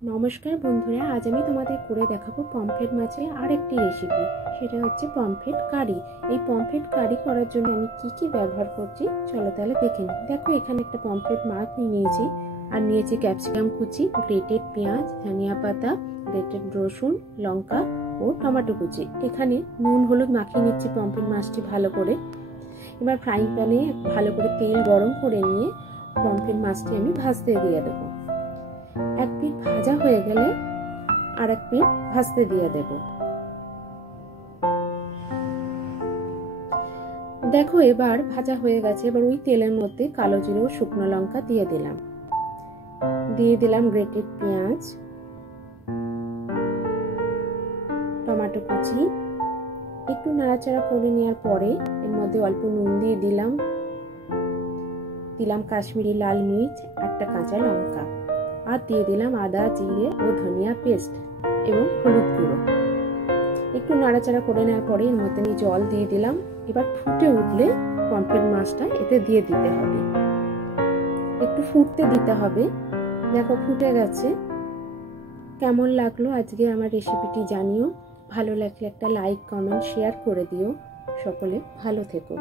নমস্কার বন্ধুরা, আজ আমি তোমাদের করে দেখাবো পমফ্রেট মাছের আরেকটি রেসিপি। সেটা হচ্ছে পমফ্রেট কারি। এই পমফ্রেট কারি করার জন্য আমি কি ব্যবহার করছি চলো তাহলে দেখে নিই। দেখো, এখানে একটা পমফ্রেট মাছ নিয়েছি, আর নিয়েছি ক্যাপসিকাম কুচি, গ্রেটেড পেঁয়াজ, ধনিয়া পাতা, গ্রেটেড রসুন, লঙ্কা ও টমেটো কুচি। এখানে নুন হলুদ মাখিয়ে নিচ্ছি পমফ্রেট মাছটি ভালো করে। এবার ফ্রাইং প্যানে ভালো করে তেল গরম করে নিয়ে পমফ্রেট মাছটি আমি ভাজতে দিয়ে দেবো। এক পিঠ ভাজা হয়ে গেলে আর এক পিঠ ভাজতে দিয়ে দেব। দেখো, এবার ভাজা হয়ে গেছে। এবার ওই তেলের মধ্যে কালো জিরে ও শুকনো লঙ্কা দিয়ে দিলাম গ্রেটেড পেঁয়াজ, টমেটো কুচি। একটু নাড়াচাড়া করে নেওয়ার পরে এর মধ্যে অল্প নুন দিয়ে দিলাম কাশ্মীরি লাল মির্চ, একটা কাঁচা লঙ্কা, আর দিয়ে দিলাম আদা জিরে ও ধনিয়া পেস্ট এবং হলুদ গুঁড়ো। একটু নাড়াচাড়া করে নেওয়ার পরে এর মধ্যে আমি জল দিয়ে দিলাম। এবার ফুটে উঠলে পমফ্রেট মাছটা এতে দিয়ে দিতে হবে, একটু ফুটতে দিতে হবে। দেখো, ফুটে গেছে। কেমন লাগলো আজকে আমার রেসিপিটি জানিও। ভালো লাগলে একটা লাইক কমেন্ট শেয়ার করে দিও। সকলে ভালো থেকো।